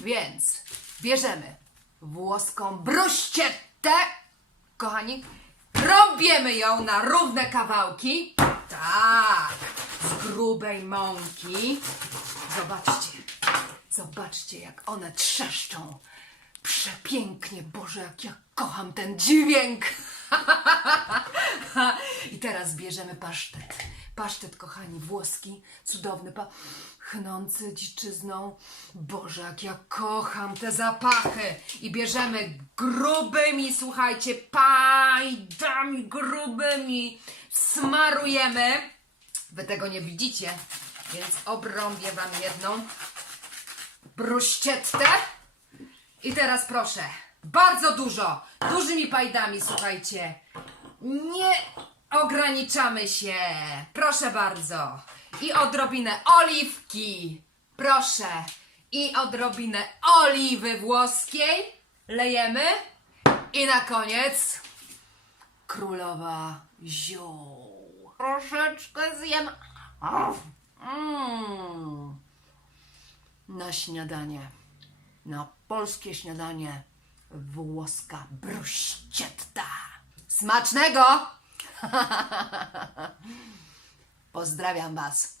Więc bierzemy włoską bruszciettę, kochani, robiemy ją na równe kawałki. Tak, z grubej mąki. Zobaczcie, zobaczcie jak one trzeszczą. Przepięknie, Boże, jak ja kocham ten dźwięk. I teraz bierzemy pasztet. Pasztet, kochani, włoski, cudowny, pachnący dziczyzną. Boże, jak ja kocham te zapachy. I bierzemy grubymi, słuchajcie, pajdami grubymi. Smarujemy. Wy tego nie widzicie, więc obrąbię wam jedną bruszciettę. I teraz proszę, bardzo dużo, dużymi pajdami, słuchajcie. Nie ograniczamy się. Proszę bardzo. I odrobinę oliwki. Proszę. I odrobinę oliwy włoskiej. Lejemy. I na koniec królowa ziół. Troszeczkę zjem. Mm. Na śniadanie. Na polskie śniadanie włoska bruszcietta. Smacznego! Pozdrawiam Was.